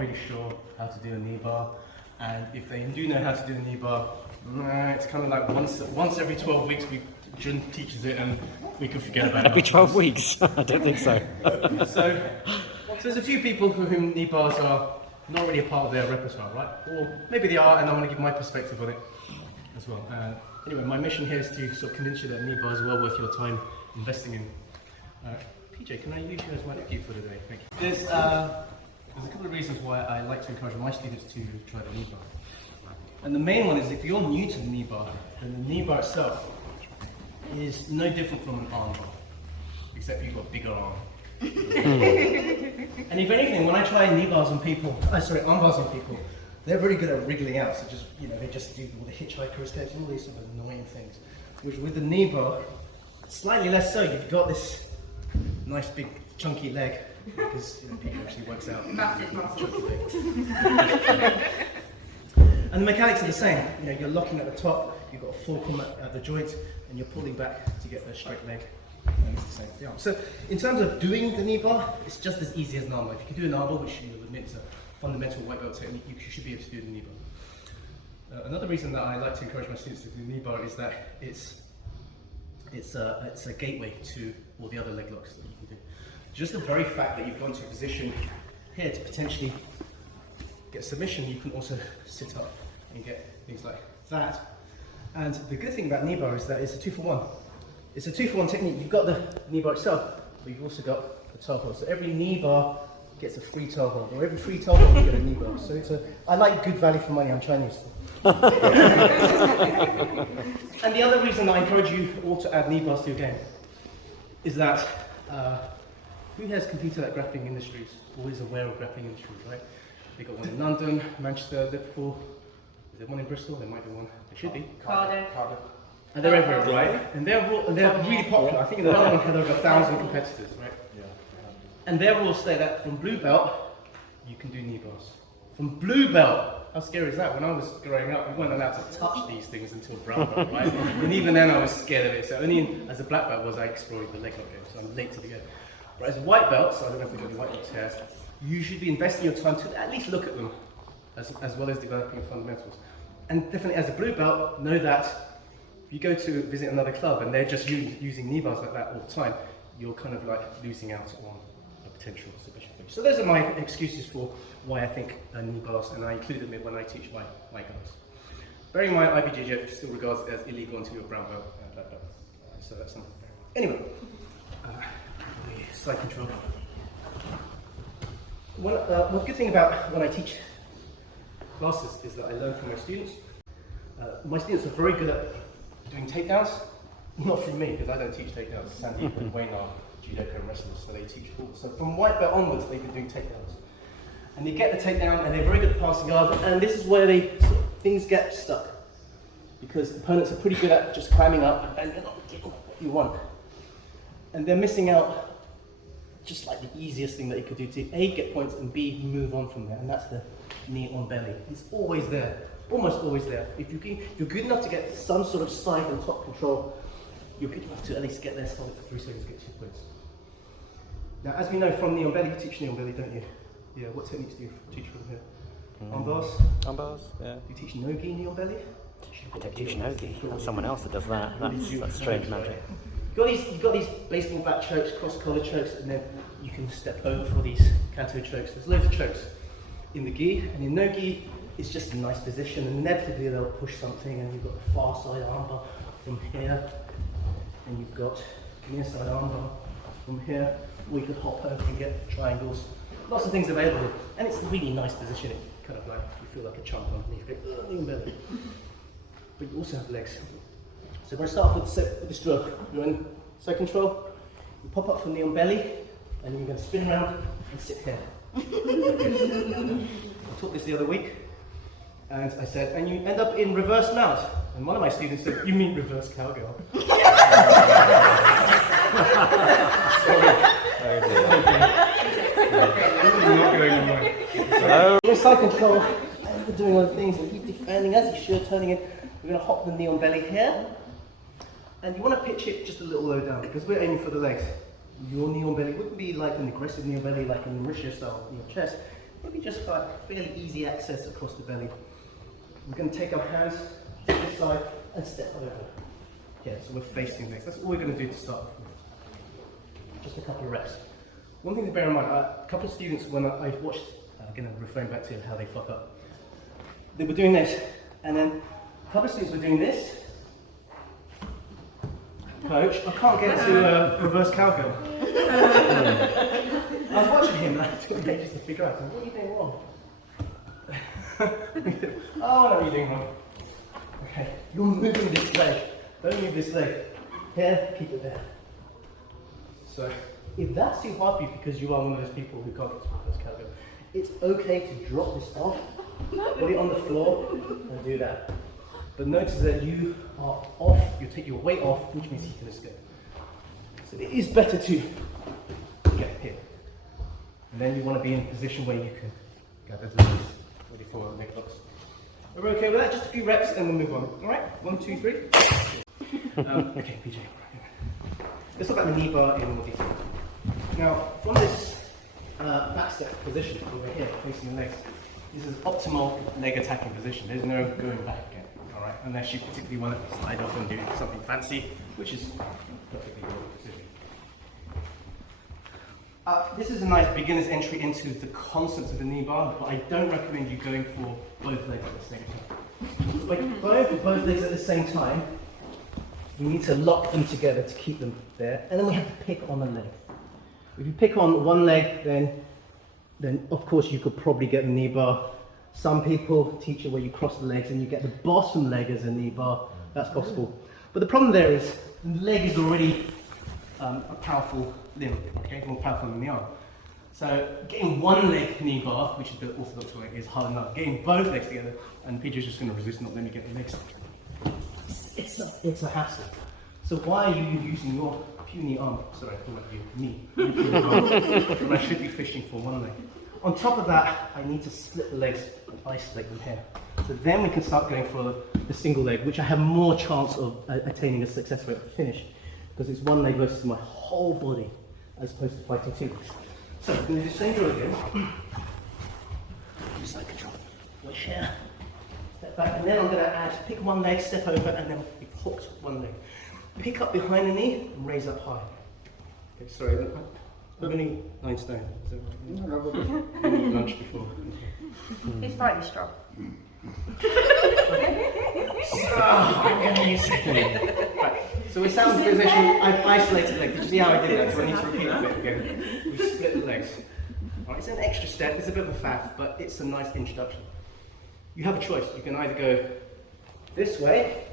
really sure how to do a kneebar, and if they do know how to do a kneebar, it's kind of like once every 12 weeks Jun teaches it and we can forget about it. Every 12 weeks? I don't think so. So there's a few people for whom kneebars are not really a part of their repertoire, right? Or maybe they are, and I want to give my perspective on it as well. Anyway, my mission here is to sort of convince you that kneebar is well worth your time investing in. PJ, can I use you as my cue for today? Thank you. There's a couple of reasons why I like to encourage my students to try the kneebar. And the main one is if you're new to the kneebar, then the kneebar itself is no different from an arm bar, except you've got a bigger arm. And if anything, when I try arm bars on people, they're very good at wriggling out. So just, they just do all the hitchhiker escapes and all these sort of annoying things. Which with the knee bar, slightly less so. You've got this nice big chunky leg, because Peter actually works out. Massive muscle. And the mechanics are the same. You're locking at the top, you've got a fulcrum at the joint, and you're pulling back to get a straight leg. And it's the same for the arm. So in terms of doing the knee bar, it's just as easy as an arm bar. If you can do an arm bar, which you will admit is a fundamental white belt technique, you should be able to do the knee bar. Another reason that I like to encourage my students to do the knee bar is that it's a gateway to all the other leg locks that you can do. Just the very fact that you've gone to a position here to potentially get submission, you can also sit up and get things like that. And the good thing about knee bar is that it's a 2-for-1. It's a 2-for-1 technique. You've got the knee bar itself, but you've also got the toe hold. So every knee bar gets a free toe hold, or every free toe hold you get a knee bar. So I like good value for money. I'm Chinese. And the other reason that I encourage you all to add knee bars to your game is that who has competed at grappling industries or is aware of grappling industries, right? They got one in London, Manchester, Liverpool. Is there one in Bristol? There might be one. There should be. Cardiff. And they're everywhere, right? And they're really popular. I think the other one had over 1,000 competitors, right? Yeah. And they're all say that from blue belt, you can do knee bars. From blue belt, how scary is that? When I was growing up, we weren't allowed to touch these things until brown belt, right? And even then I was scared of it. So only as a black belt was I exploring the leg lock game, so I'm late to the game. But as a white belt, so I don't know if we've got any white belts here, you should be investing your time to at least look at them, as well as developing fundamentals. And definitely as a blue belt, know that if you go to visit another club and they're just using knee bars like that all the time, you're kind of like losing out on a potential submission finish. So those are my excuses for why I think knee bars, and I include them when I teach my guys. Bearing in mind, IBJJ still regards it as illegal until you're brown belt and black belt. So that's something. Anyway, side control. One good thing about when I teach classes is that I learn from my students. My students are very good at doing takedowns, not from me, because I don't teach takedowns. Sandy and Wayne are judoka and wrestlers, so they teach all. So from white belt onwards, they've been doing takedowns. And they get the takedown, and they're very good at passing guard, and this is where things get stuck. Because opponents are pretty good at just climbing up, and you're not getting what you want. And they're missing out just like the easiest thing that you could do to A, get points, and B, move on from there, and that's the knee on belly. It's always there. Almost always there. If you're good enough to get some sort of side and top control, you're good enough to at least get there, hold it for 3 seconds, get 2 points. Now, as we know from knee on belly, you teach knee on belly, don't you? Yeah, what techniques do you teach from here? Arm bars? Arm bars, yeah. Do you teach no-gi knee on belly? I don't teach no-gi. That's someone else that does that. That's strange magic. You've got these baseball bat chokes, cross collar chokes, and then you can step over for these canto chokes. There's loads of chokes in the gi, and in no-gi, it's just a nice position, and inevitably they'll push something, and you've got the far side armbar from here, and you've got near side armbar from here, or you could hop over and get triangles. Lots of things available, and it's a really nice position. It kind of like, you feel like a chump underneath it, but you also have legs. So we're going to start off with this drill. You're in side control, you pop up from knee on belly, and you're going to spin around and sit here. I taught this the other week. And I said, and you end up in reverse mount. And one of my students said, you mean reverse cowgirl? So we're side control, and we're doing other things, and he's defending as he should, turning in. We're going to hop the knee on belly here. And you want to pitch it just a little low down, because we're aiming for the legs. Your knee on belly wouldn't be like an aggressive knee on belly, like an Mauritius style in your chest. maybe just like fairly easy access across the belly. We're going to take our hands to this side and step over. Yeah, so we're facing legs. That's all we're going to do to start with. Just a couple of reps. One thing to bear in mind, a couple of students, when I watched, again I'm referring back to how they fuck up, they were doing this, and then a couple of students were doing this. Coach, I can't get to reverse cowgirl. I was watching him and I took ages to figure out, what are you doing wrong? Oh, what are you doing wrong? Okay, you're moving this leg. Don't move this leg. Here, keep it there. So, if that's too hard for you because you are one of those people who can't get to reverse cowgirl, it's okay to drop this off, put it on the floor, and do that. But notice that you are off, you take your weight off, which means you can escape. So it is better to get here. And then you want to be in a position where you can gather the legs, ready for leg locks. Are we okay with that? Just a few reps and we'll move on. Alright, 1, 2, 3. Okay, PJ. Let's talk about the knee bar in more detail. Now, from this back step position over here, facing the legs, this is optimal leg attacking position. There's no going back again. Alright, unless you particularly want to slide off and do something fancy, which is perfectly your decision. This is a nice beginner's entry into the concept of the knee bar, but I don't recommend you going for both legs at the same time. By going for both legs at the same time, we need to lock them together to keep them there, and then we have to pick on the leg. If you pick on one leg, then of course you could probably get the knee bar. Some people teach you where you cross the legs and you get the bottom leg as a knee bar. That's possible. But the problem there is the leg is already a powerful limb, okay, more powerful than the arm. So getting one leg knee bar, which is the orthodox way, is hard enough. Getting both legs together, and PJ's just going to resist not letting me get the legs. It's a hassle. So why are you using your puny arm? Sorry, I thought about you, me. When I should be fishing for one leg. On top of that, I need to split the legs and isolate them here. So then we can start going for the single leg, which I have more chance of attaining a successful finish, because it's one leg versus my whole body, as opposed to fighting two legs. So I'm going to do the same drill again. Do side control. Wait here. Step back, and then I'm going to add, pick one leg, step over, and then we've hooked one leg. Pick up behind the knee and raise up high. Okay, sorry, I'm only 9 stone. So lunch before. He's slightly strong. I'm going to use it. Right, so we sound the position, I've isolated the leg. Did you see how I did that? So I need to repeat that bit again. We split the legs. Right, it's an extra step, it's a bit of a faff, but it's a nice introduction. You have a choice. You can either go this way,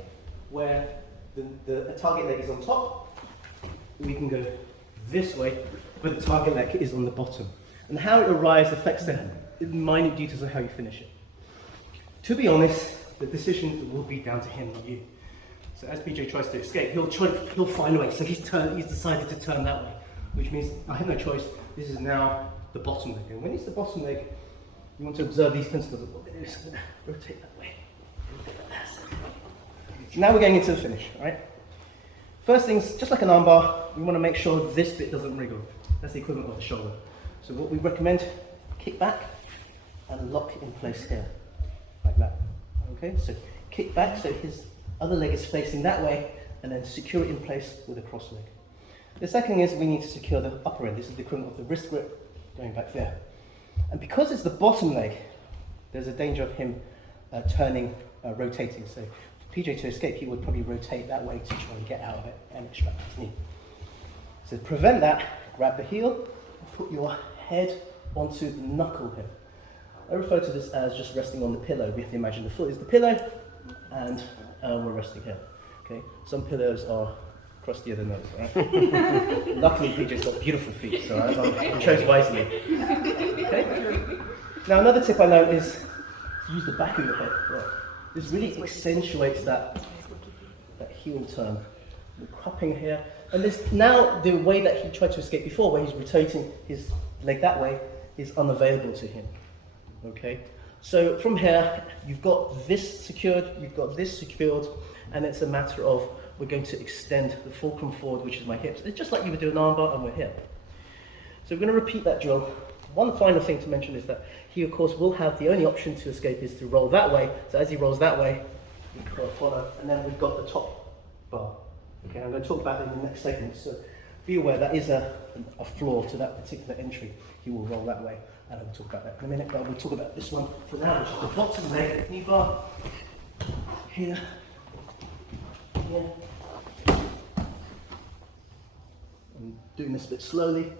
where the target leg is on top, or we can go this way, where the target leg is on the bottom. And how it arrives affects the minute details of how you finish it. To be honest, the decision will be down to him, not you. So as PJ tries to escape, he'll find a way. So he's decided to turn that way, which means I have no choice. This is now the bottom leg. And when it's the bottom leg, you want to observe these principles of what they do. So I'm going to rotate that way. Now we're going into the finish, right? First things, just like an armbar, we want to make sure this bit doesn't wriggle. That's the equivalent of the shoulder. So what we recommend, kick back and lock in place here, like that. Okay, so kick back so his other leg is facing that way, and then secure it in place with a cross leg. The second is we need to secure the upper end. This is the equivalent of the wrist grip going back there. And because it's the bottom leg, there's a danger of him rotating. So for PJ to escape, he would probably rotate that way to try and get out of it and extract his knee. So to prevent that, grab the heel, put your head onto the knuckle here. I refer to this as just resting on the pillow. We have to imagine the foot is the pillow, and we're resting here. Okay. Some pillows are crustier than those. Right? Luckily, PJ's got beautiful feet, so I chose wisely. Okay. Now, another tip I learned is to use the back of your head. Right. This really accentuates that heel turn. We're cupping here, and this now the way that he tried to escape before, where he's rotating his leg that way, is unavailable to him. Okay, so from here, you've got this secured, you've got this secured, and it's a matter of we're going to extend the fulcrum forward, which is my hips. It's just like you would do an armbar, and we're here. So we're going to repeat that drill. One final thing to mention is that he of course will have the only option to escape is to roll that way. So as he rolls that way, we follow, and then we've got the top bar. Okay, I'm going to talk about it in the next segment. So be aware that is a flaw to that particular entry. He will roll that way, and we'll talk about that in a minute. But we'll talk about this one for now, which is the bottom leg knee bar. Here, here. I'm doing this a bit slowly.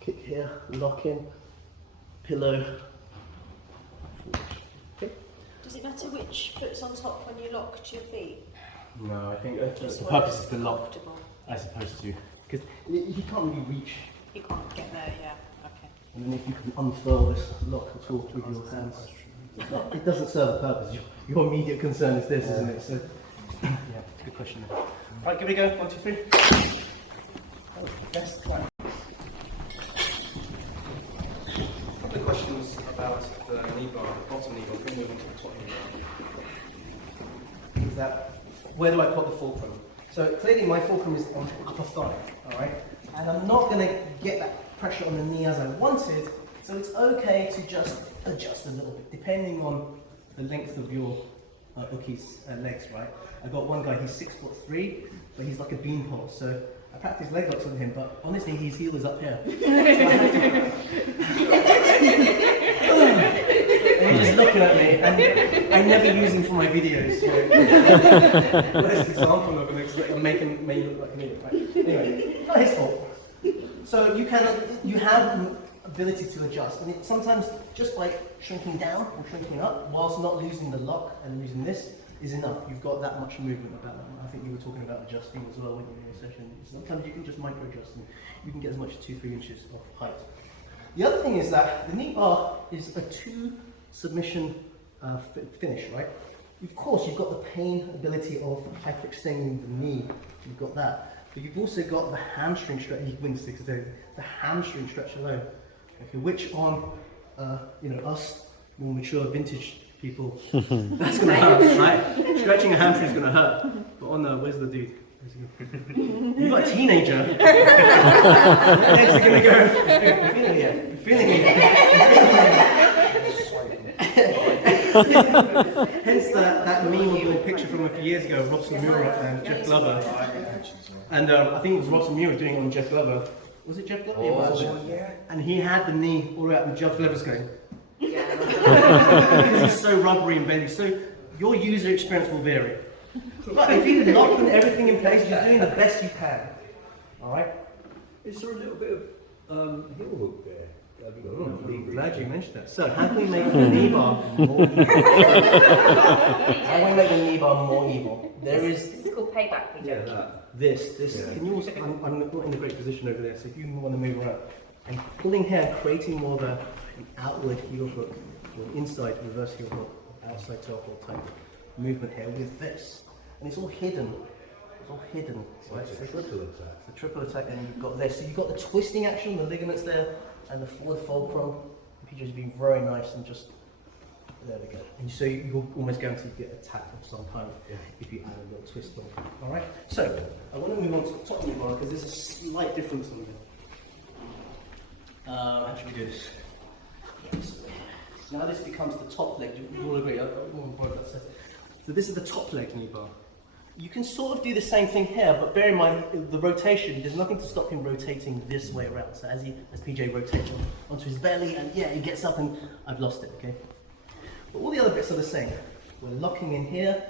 Kick here, lock in, pillow. Okay. Does it matter which foot's on top when you lock to your feet? No, I think the purpose is to lock, as opposed to, because you can't really reach. You can't get there, yeah. Okay. And then if you can unfurl this lock at all with your hands, it doesn't serve a purpose. Your immediate concern is this, isn't it? So, yeah, it's a good question. Right, give it a go. 1, 2, 3. Oh, best one. A couple of questions about the knee bar, the bottom knee bar, then moving to the top knee bar. Is that, where do I put the fulcrum? So clearly my fulcrum is on the upper thigh, alright? And I'm not going to get that pressure on the knee as I wanted, so it's okay to just adjust a little bit, depending on the length of your Uki's legs, right? I got one guy, he's 6'3", but he's like a beanpole, so I practice leg locks on him, but honestly his heel is up here. And he's just looking at me, and I never use him for my videos. Best example of an making me look like me. Right? Anyway, not his fault. So you have the ability to adjust, and sometimes just by shrinking down or shrinking up, whilst not losing the lock and losing this, is enough. You've got that much movement about them. I think you were talking about adjusting as well when you were in a session. Sometimes you can just micro adjust, and you can get as much as 2-3 inches of height. The other thing is that the knee bar is a 2 submission finish, right? Of course, you've got the pain ability of hyperextending the knee. You've got that, but you've also got the hamstring stretch. The hamstring stretch alone, okay, which on us more mature vintage people, that's going to hurt, right? Stretching a hamstring is going to hurt. But on where's the dude? You've got a teenager. Legs are going to go. You're feeling it. You're feeling it. Hence that meme picture from a few years ago, Robson Muir and Jeff Glover. And I think it was Robson Muir doing it on Jeff Glover. Was it Jeff Glover? Oh, yeah. And he had the knee all the way up, and Jeff Glover's going. Because it's so rubbery and bendy. So your user experience will vary. But if you lock everything in place, you're doing the best you can. Alright? Is there a little bit of heel hook there? I'm glad you mentioned that. So how can we make the knee bar more evil? How can we make the knee bar more evil? There is... This is called payback. This. Yeah. Can you also... I'm not in a great position over there, so if you want to move around. And pulling here, creating more of an outward heel hook, or an inside reverse heel hook, outside toe hold type movement here with this. And it's all hidden. It's all hidden. Right? It's a triple attack. It's a triple attack, and you've got this. So you've got the twisting action, the ligaments there, and the forward fulcrum. If you just be very nice and just, there we go. And so you're almost guaranteed to get a tap of some kind if you add a little twist on. Alright? So, I want to move on to the top of the bar because there's a slight difference on there. How should we do this? Yes. Now this becomes the top leg. You all agree? So this is the top leg knee bar. You can sort of do the same thing here, but bear in mind the rotation. There's nothing to stop him rotating this way around. So as PJ rotates onto his belly, and yeah, he gets up, and I've lost it. Okay. But all the other bits are the same. We're locking in here,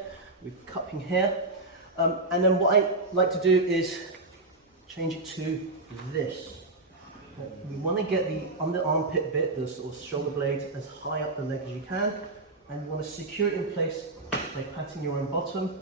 we're cupping here, and then what I like to do is change it to this. We want to get the under armpit bit, the sort of shoulder blade, as high up the leg as you can, and you want to secure it in place by patting your own bottom.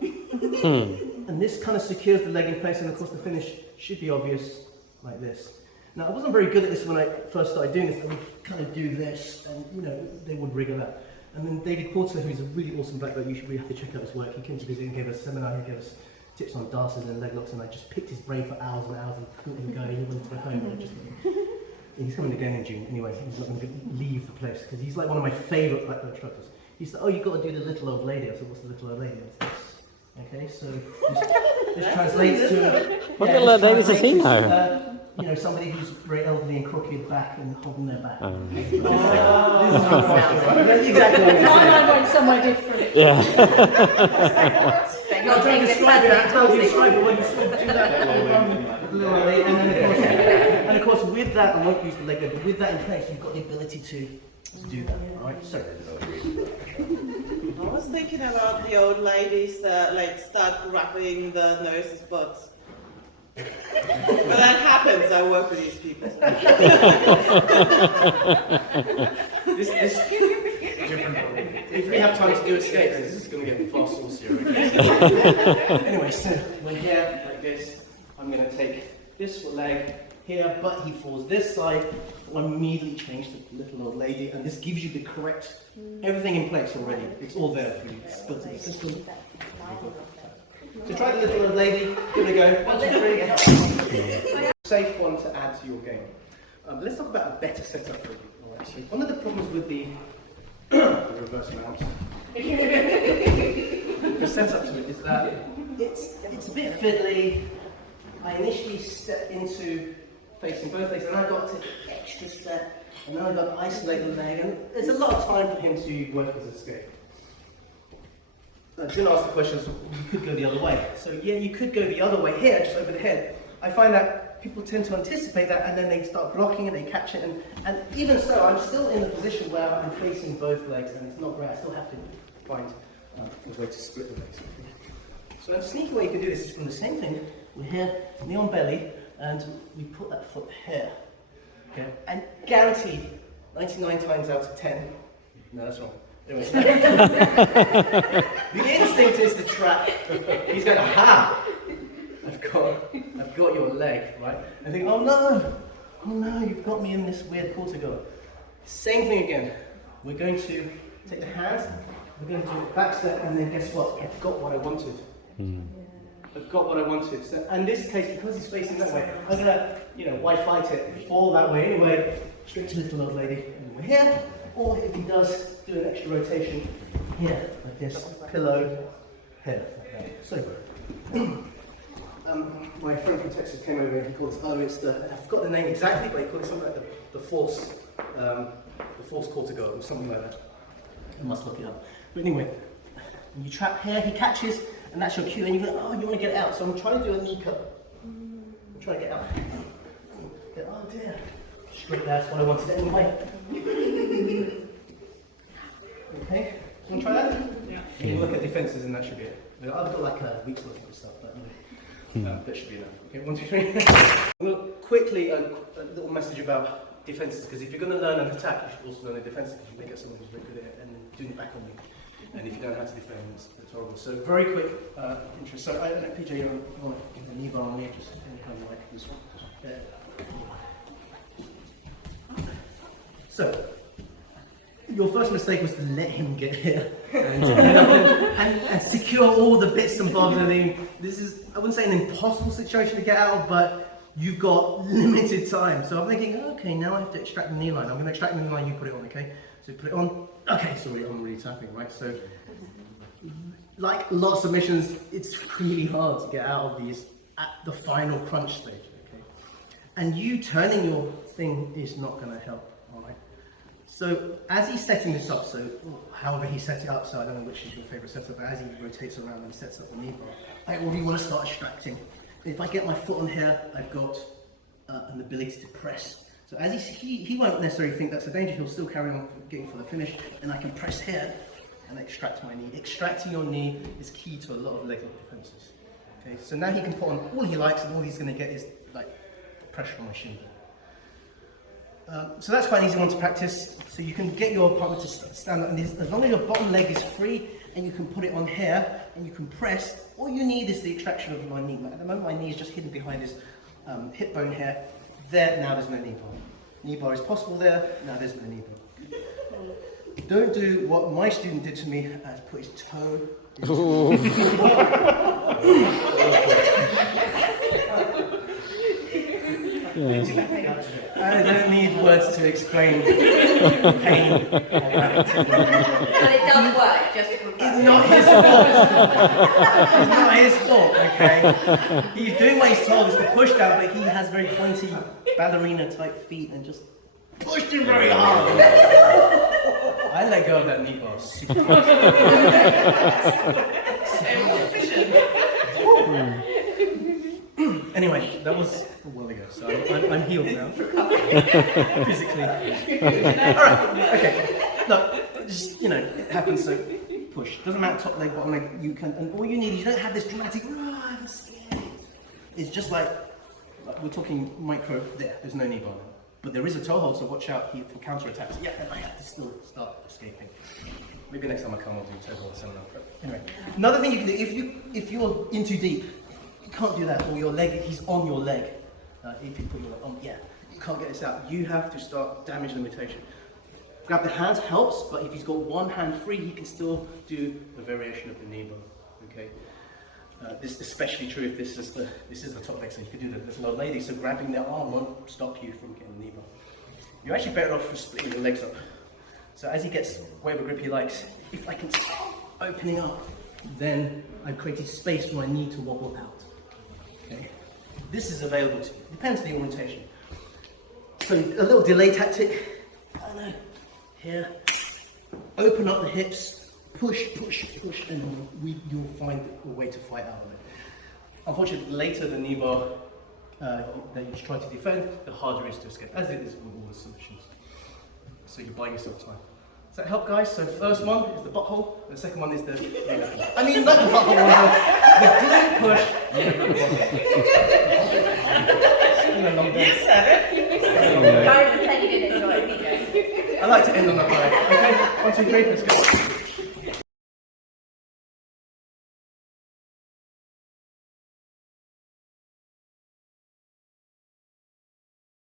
And this kind of secures the leg in place, and of course the finish should be obvious like this. Now, I wasn't very good at this when I first started doing this. I would kind of do this, and they would wriggle out. And then David Porter, who's a really awesome black belt, you should really have to check out his work. He came to visit and gave us a seminar. He gave us tips on darces and leg locks, and I just picked his brain for hours and hours and couldn't let him go. He wanted to go home. He's coming again in June. Anyway, he's not going to leave the place because he's like one of my favourite black belt instructors. He said, "Oh, you've got to do the little old lady." I said, "What's the little old lady?" It's this. Okay, so this translates to... What little old lady does he know? you know, somebody who's very elderly and crooked back and holding their back. Exactly. I went somewhere different. Yeah. I'll try to describe it. How do you describe it when you sort of do that? And of course, with that, I won't use the leg, but with that in place, you've got the ability to do that. All right. So. I was thinking about the old ladies that like start grabbing the nurses' butts. When that happens, I work with these people. If we have time to do escapes, this is going to get far saucier. Anyway, so we're here like this. I'm going to take this leg here, but he falls this side. I'll immediately change to the little old lady, and this gives you the correct, everything in place already. It's all there for you. It's built into the system. So try the little old lady. Give it a go. 1, 2, 3. Safe one to add to your game. Let's talk about a better setup for you. Actually, one of the problems with the reverse mount, the setup to it is that it's a bit fiddly. I initially stepped into facing both legs, and I got to extra step, and then I got to isolate the leg, and there's a lot of time for him to work his escape. I didn't ask the questions, you could go the other way. So yeah, you could go the other way here, just over the head. I find that people tend to anticipate that, and then they start blocking it, they catch it, and even so, I'm still in the position where I'm facing both legs, and it's not great. I still have to find a way to split the legs. So a sneaky way you can do this is from the same thing. We're here, knee on belly, and we put that foot here. Okay? And guaranteed, 99 times out of 10, no, that's wrong. Anyway, the instinct is to trap. He's going, aha! I've got your leg, right? I think, oh no, you've got me in this weird quarter-goer. Same thing again. We're going to take the hands, we're going to do a back step, and then guess what? I've got what I wanted. I've got what I wanted. So, in this case, because he's facing that way, I'm going to, why fight it? Fall that way anyway, straight to the little old lady, and we're here. Or if he does do an extra rotation, here, like this, pillow, here, like that. So, my friend from Texas came over and he called it, I forgot the name exactly, but he called it something like the force quarter-goer, or something like that. I must look it up. But anyway, when you trap here, he catches, and that's your cue, and you go, oh, you want to get out. So I'm trying to do a knee cut. I'm trying to get out. Oh dear. Straight there, that's what I wanted anyway. Okay, do you want to try that? Yeah. You can look at defences and that should be it. I've got like a week's worth of stuff, but that should be enough. Okay, 1, 2, 3. Well, quickly, a little message about defences, because if you're going to learn an attack, you should also learn a defence, because you may get someone who's very good at it and doing it back on you. And if you don't know how to defend, it's horrible. So very quick intro. So I don't know, PJ, you want to give a kneebar on me, just kind of like this one. So, your first mistake was to let him get here and secure all the bits and bobs. I mean, this is, I wouldn't say an impossible situation to get out of, but you've got limited time. So I'm thinking, okay, now I have to extract the knee line. I'm going to extract the knee line, you put it on, okay? So put it on. Okay, sorry, I'm really tapping, right? So, like lots of missions, it's really hard to get out of these at the final crunch stage, okay? And you turning your thing is not going to help, all right? So, as he's setting this up, so however he set it up, so I don't know which is your favourite setup, but as he rotates around and sets up the knee bar, I already want to start extracting. If I get my foot on here, I've got an ability to press. So as he won't necessarily think that's a danger, he'll still carry on getting for the finish, and I can press here and extract my knee. Extracting your knee is key to a lot of leg lock defences. Okay, so now he can put on all he likes, and all he's going to get is like pressure on my shin. So that's quite an easy one to practice. So you can get your partner to stand up, and as long as your bottom leg is free, and you can put it on here, and you can press, all you need is the extraction of my knee. At the moment my knee is just hidden behind this hip bone here. There, now there's no knee bar. Knee bar is possible there, now there's no knee bar. Don't do what my student did to me, put his toe. I don't need words to explain the pain of that. But it does work, just to It's confirm. not his fault. It's not his fault, okay? He's doing what he's told, is to push down, but he has very pointy ballerina type feet and just pushed him very hard. I let go of that knee bar super fast. Anyway, that was a while ago, so I'm healed now. Physically. Alright, okay. Look, just, you know, it happens, so push. Doesn't matter top leg, bottom leg, you can, and all you need is you don't have this dramatic, I'm scared. It's just like we're talking micro, there's no knee bar. But there is a toe hold, so watch out for counter attacks. Yeah, and I have to still start escaping. Maybe next time I come, I'll do toe hold seminar. But anyway, another thing you can do, if you're in too deep, you can't do that, or your leg, he's on your leg. If you put your leg on, yeah, you can't get this out. You have to start damage limitation. Grab the hands helps, but if he's got one hand free, he can still do the variation of the knee bar. Okay. This is especially true if this is the top leg, so you can do that. There's no lady, so grabbing their arm won't stop you from getting the knee bar. You're actually better off for splitting your legs up. So as he gets whatever grip he likes, if I can start opening up, then I've created space for my knee to wobble out. Okay? This is available to you. Depends on the orientation. So a little delay tactic. I don't know. Here. Open up the hips. Push, and you'll find a way to fight out of it. Unfortunately, later the knee bar that you try to defend, the harder it is to escape, as it is with all the submissions. So you're buying yourself time. Does that help, guys? So first one is the butthole, and the second one is the... I mean, not the butthole, the glute push. You said it. Don't pretend you didn't enjoy it, DJ. I like to end on that note. Okay, 1, 2, 3, let's go.